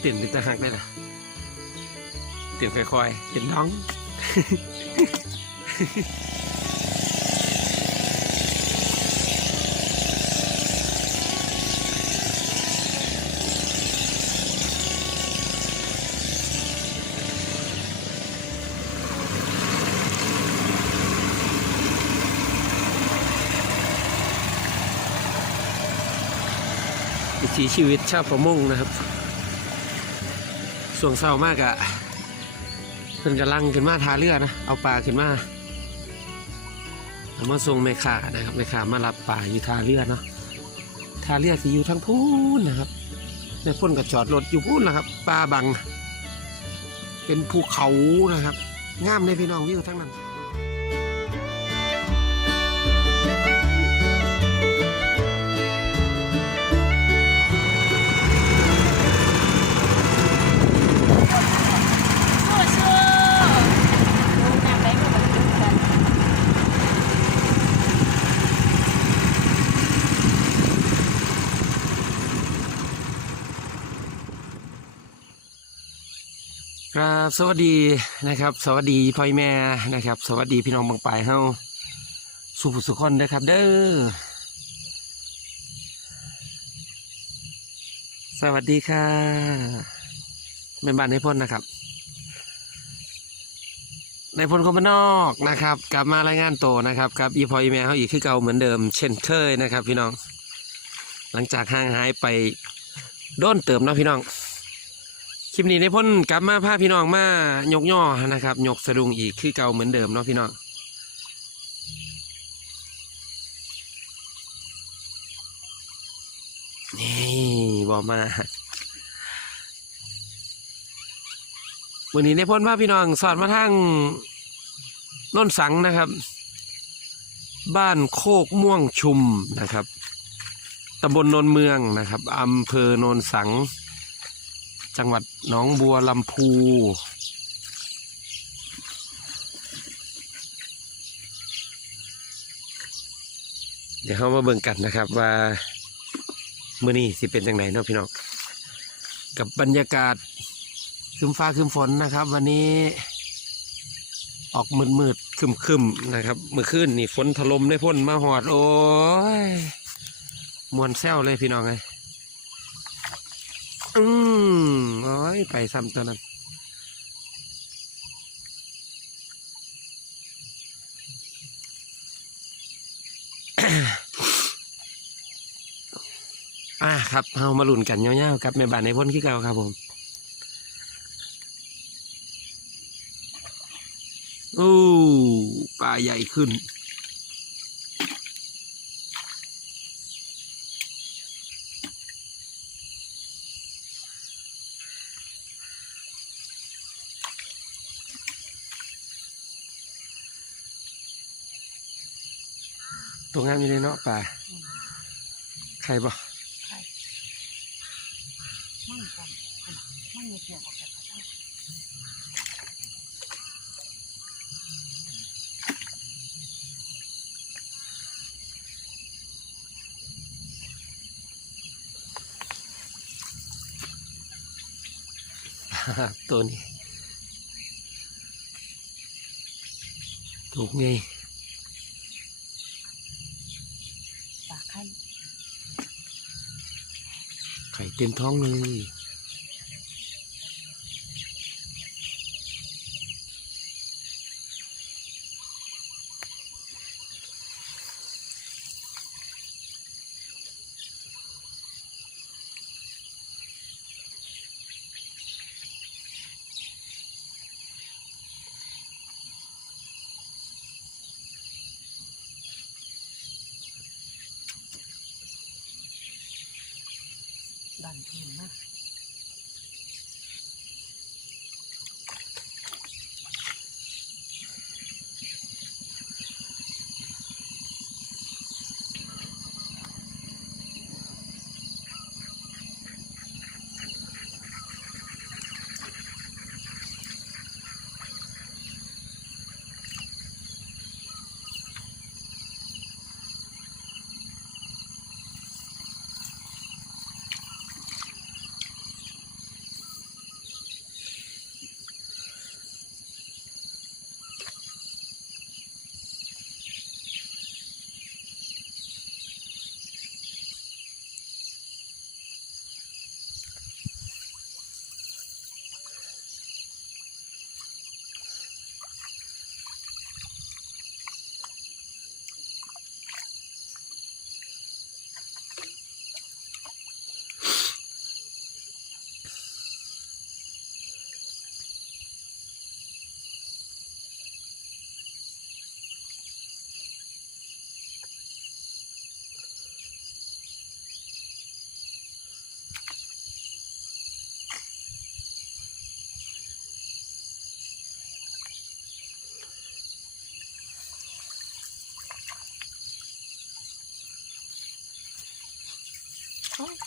เต้นเป็นตะหักได้ล่ะเต้นค่อยๆเต้นน้องวิถีชีวิตชาวประมงนะครับ ส่วงเศร้ามากอะเป็นกำลังขึ้นมาทาเรือนะ เอาปลาขึ้นมาเอามาส่งแม่ขานะครับแม่ขามารับปลาอยู่ทาเรือเนาะทาเรือที่อยู่ทางพูนนะครับในพ่นก็จอดรถอยู่พูนนะครับปลาบัง เป็นภูเขานะครับงามเลยพี่น้องวิวทั้งนั้น ครับสวัสดีนะครับ สวัสดีพ่อแม่นะครับ สวัสดีพี่น้องบางปลายเฮาสุภสุขคนนะครับ เด้อสวัสดีค่ะเป็นบ้านในพลนนะครับในพลคนบ้านนอกนะครับ กลับมารายงานโตวนะครับกับอีพอยแม่เขาอีกคือเก่าเหมือนเดิม เช่นเคยนะครับ พี่น้อง หลังจากห่างหายไปโดนเติมเนาะพี่น้อง คลิปนี้ในพ่นกลับมาพาพี่น้องมายกย่อนะครับยกสะดุงอีกคือเก่าเหมือนเดิมเนาะพี่น้องนี่บอกมาวันนี้ในพ่นพาพี่น้องสอนมาทางน้นสังนะครับ บ้านโคกม่วงชุมนะครับตำบลโนนเมืองนะครับอำเภอโนนสัง จังหวัดหนองบัวลำพูเดี๋ยวเขามาเบิ่งกันนะครับว่ามื้อนี้สิเป็นจังไหนเนาะพี่น้องกับบรรยากาศคืมฟ้าคืมฝนนะครับ วันนี้ ออกมืดมืดๆคึมคึมๆนะครับเมื่อคืนนี่ฝนถล่มได้พ่นมาหอด โอ้ยมวนแซวเลยพี่น้องไง อืมโอ้ยไปซ้ำตัวนั้นอ่าครับเอามาหลุนกันเงี้ยวๆกับแม่บ้านในพ้นขี้เก่าครับผมอู้ปลาใหญ่ขึ้น ตัวงามอยู่ในเนาะ ปลาใครบ่มั่งกันมั่งมีเกี่ยวกับกระทะตัวนี้ถูกไง ปลาไข่ ไข่ เต็มท้องเลย ดันเทียนมาก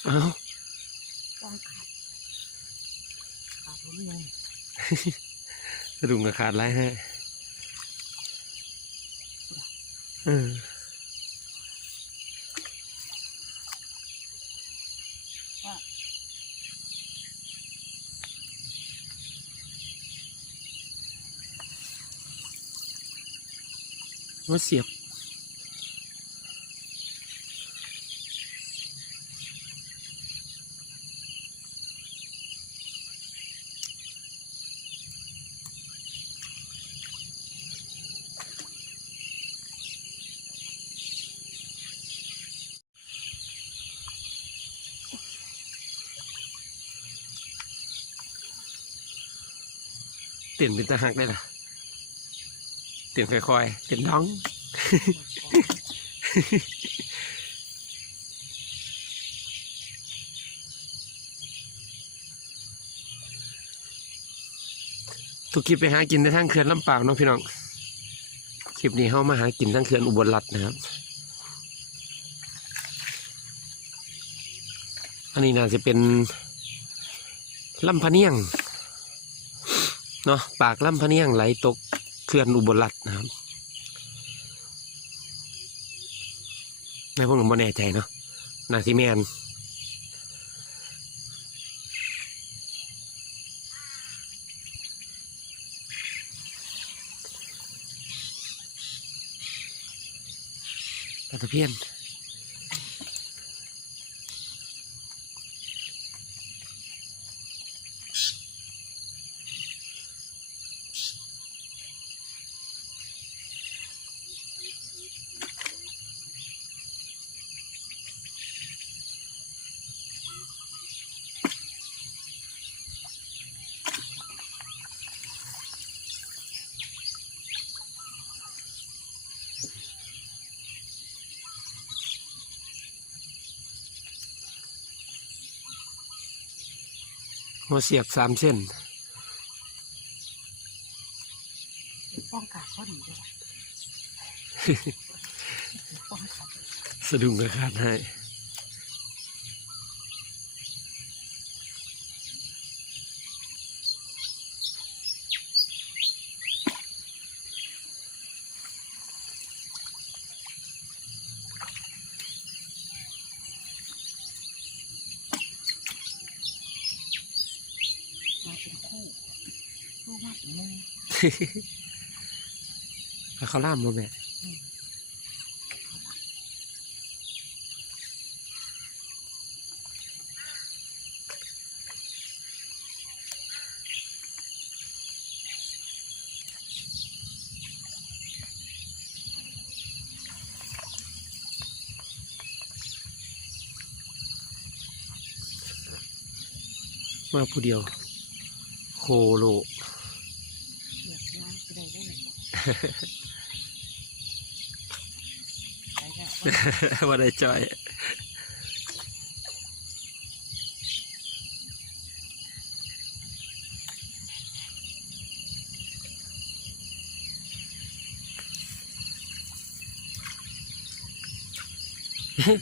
อ้าต้องขาดขาดผมยังสะดุ้งกับขาดไรฮะเออว่าเสียบ ตียนเป็นตะหักได้ล่ะเตียนค่อยๆเตียนน้องทุกคลิปไปหากินในทางเขื่อนลำปางเนาะพี่น้อง คลิปนี้เข้ามาหากินทางเขื่อนอุบลรัตน์นะครับ อันนี้น่าจะเป็นลำพะเนียง เนาะปากลำพะเนียงไหลตกเขื่อนอุบลรัตนะครับแม่พวกหนูไม่แน่ใจเนาะนาซิแมนตะเพียน หัวเสียบสามเส้นป้องขาดก็ดีด้วยป้องขาดสะดุ้งกระคาดให้ มาเป็นคู่คู่มากถึงมือ แล้ว เขาล่ามมาแม่มาผู้เดียว โคโล เหยียบยางก็ได้เลยไปแล้ วว่าได้จอย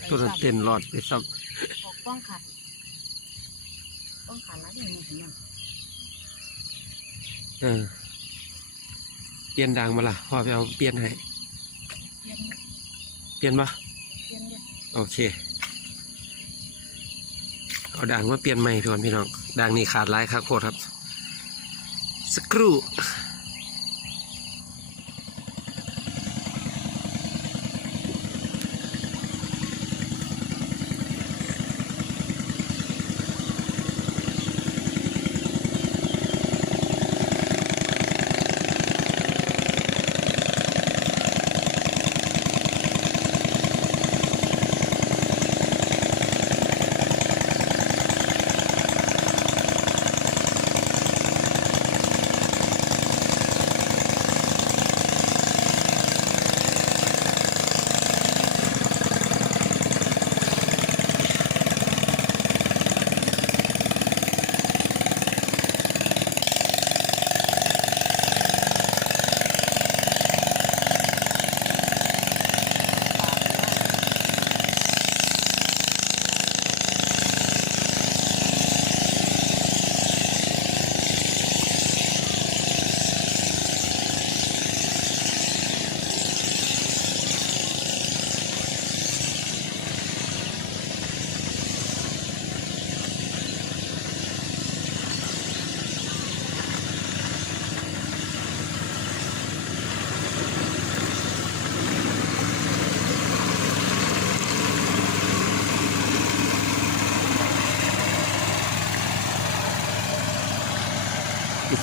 ตัวนั้นเต้นรอดไปซับบอกป้องขาดป้องขาดแล้วที่มันถึงยังเออ เปลี่ยนดังมาล่ะพ่อไปเอาเปลี่ยนให้เย็นเปลี่ยนปะเย็นเลยโอเค เอาด่างมาเปลี่ยนใหม่พี่วันพี่น้องด่างนี่ขาดหลายครับโคตรครับสักครู่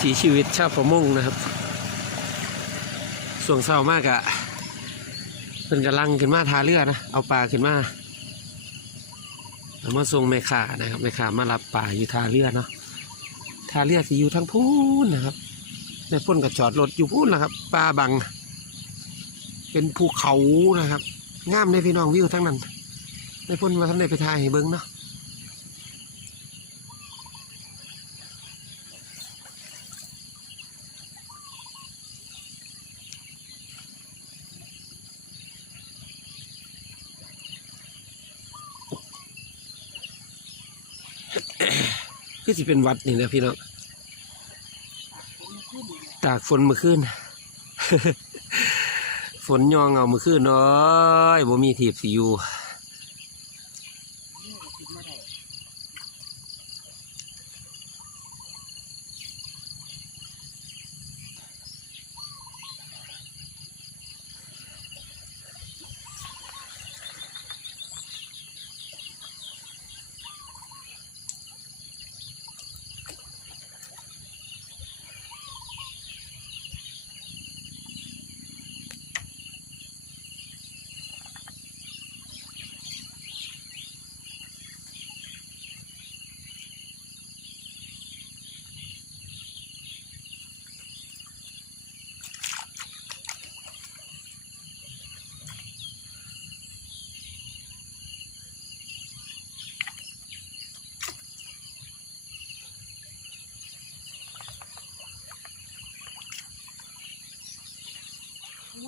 ถีชีวิตชาวประมงนะครับส่วงเศร้ามากอะเพิ่นกำลังขึ้นมาทาเรือนะ เอาปลาขึ้นมาเอามาส่งแม่ขานะครับแม่ขามารับปลาอยู่ทาเรือเนาะทาเรือสิอยู่ทั้งพูนนะครับแม่พ่นก็จอดรถอยู่พูนนะครับปลาบัง เป็นภูเขานะครับงามเลยพี่น้องวิวทั้งนั้นแม่พ่นมาท่านได้ไปถ่ายให้เบิ้งเนาะ ก็จะเป็นวัดนี่นะพี่น้องตากฝนมาขึ้น ฝนยองเอามาขึ้นน้อยบ่มีทีบสีอยู่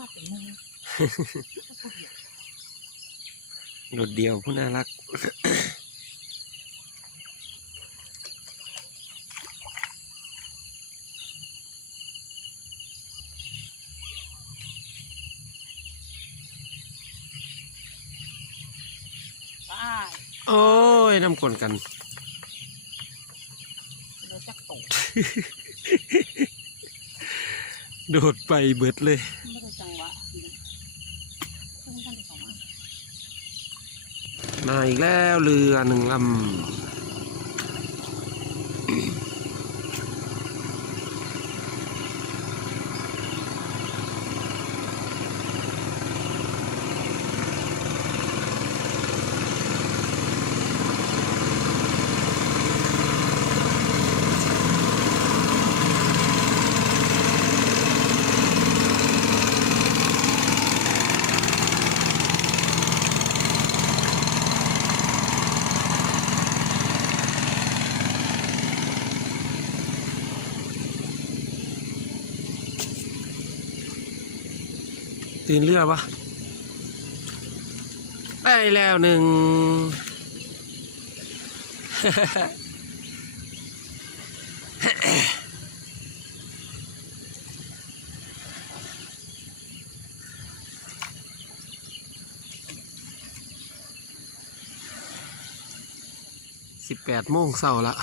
ว่าเป็นมือรถเดียวผู้น่ารักป้าโอ้ยน้ำกลนกันเดี๋ยวจะตกโดดไปเบิดเลย ไม่ได้จังหวะดีนะซึ่งกันที่สองอัน มาอีกแล้วเรือหนึ่งลำ ตื่นเรือปะได้แล้วหนึ่งสิบแปดโมงเช้าละ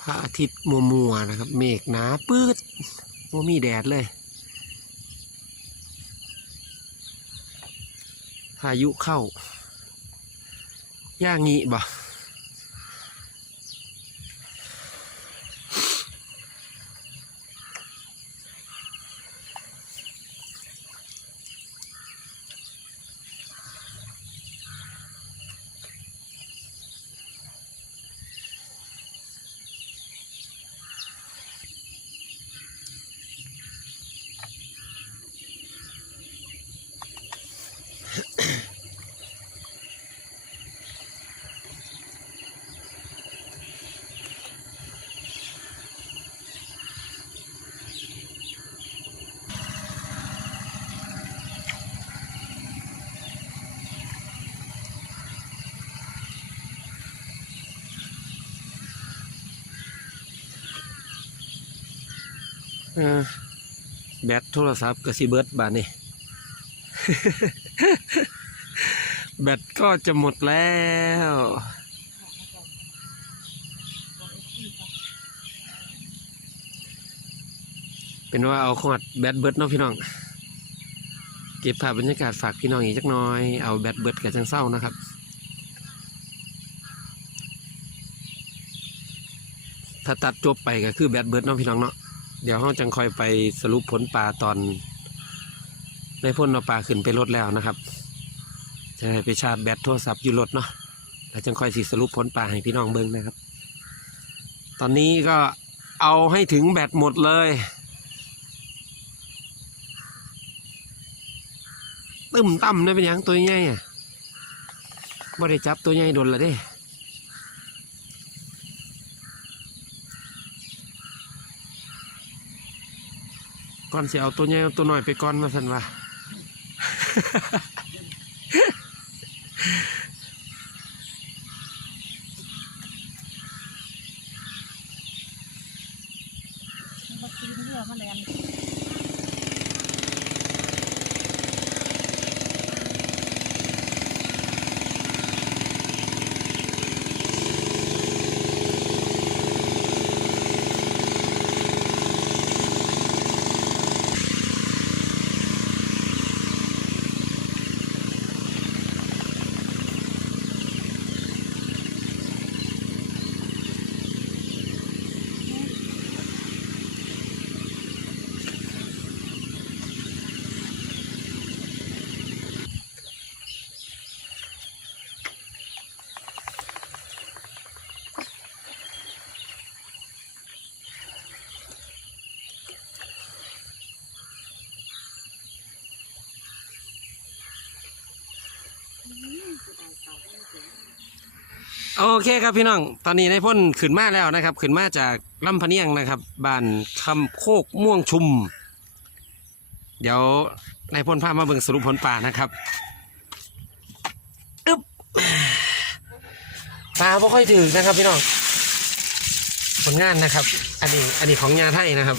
พระอาทิตย์มัวมัวๆนะครับ เมฆหนาปืดมัมีแดดเลย พายุเข้าย่างงี้บ่ แบตโทรศัพท์ก็สิเบิร์ดบาทนี่ แบตก็จะหมดแล้ว เป็นว่าเอาขวดแบตเบิร์ดเนาะพี่น้อง เก็บภาพบรรยากาศฝากพี่น้องอีกจักน้อย เอาแบตเบิดกับจังเศร้านะครับถ้าตัดจบไปก็คือแบตเบิร์ดเนาะพี่น้องเนาะ เดี๋ยวเราจังคอยไปสรุปผลปลาตอนในพ่นเอาปลาขึ้นไปรถแล้วนะครับ จะไปชาร์จแบตโทรศัพท์อยู่รถเนาะแล้วจังคอยสิสรุปผลปลาให้พี่น้องเบิ่งนะครับ ตอนนี้ก็เอาให้ถึงแบตหมดเลยตึมตั้มได้เป็นหยังตัวใหญ่อะบ่ได้จับตัวใหญ่โดนละเด้ ก่อนเสียเอาตัวใหญ่เอาตัวหน่อยไปก่อนมาสันว่ามากินเรือมาแลน โอเคครับพี่น้อง ตอนนี้นายพ่นขึ้นมาแล้วนะครับ ขึ้นมาจากลำพะเนียงนะครับบ้านคำโคกม่วงชุม เดี๋ยวนายพ่นพามาเบิ่งสรุปผลป่านะครับอึ๊บปลาไม่ค่อยถือนะครับพี่น้อง ผลงานนะครับ อันนี้อันนี้ของยาไทยนะครับ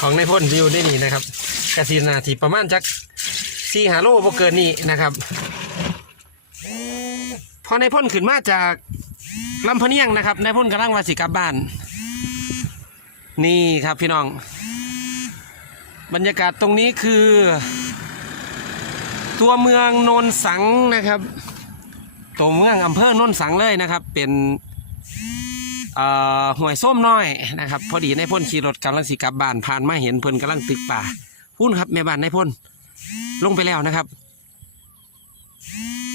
ของนายพ่นวิวได้นี่นะครับกระสีนาทีประมาณจักสี่หาโลบ่เกินนี้นะครับ พอในพ่นขึ้นมาจากลำพเนียงนะครับในพ่นกำลังวาสิกลับบ้าน นี่ครับพี่น้อง บรรยากาศตรงนี้คือ ตัวเมืองโนนสังนะครับ ตัวเมืองอำเภอโนนสังเลยนะครับ เป็นห่วยส้มน้อยนะครับ พอดีในพ่นขี่รถกำลังสิกลับบ้านผ่านมาเห็นเพิ่นกำลังตึกป่าพูดครับแม่บ้านในพ่นลงไปแล้วนะครับ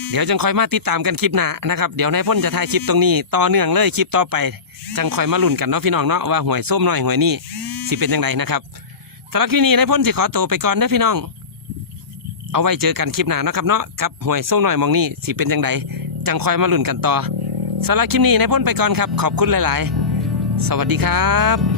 เดี๋ยวจังคอยมาติดตามกันคลิปหน้านะครับ เดี๋ยวนายพ่นจะถ่ายคลิปตรงนี้ ต่อเนื่องเลยคลิปต่อไป จังคอยมาลุ้นกันเนาะพี่น้องเนาะว่าหวยส้มหน้อยหวยนี่สิเป็นยังไงนะครับสำหรับคลิปนี้นายพ่นสิขอตัวไปก่อนเด้อพี่น้อง เอาไว้เจอกันคลิปหน้านะครับเนาะกับหวยส้มหน้อยมองนี่สิเป็นยังไงจังคอยมาลุ้นกันต่อสำหรับคลิปนี้นายพ่นไปก่อนครับ ขอบคุณหลาย ๆ สวัสดีครับ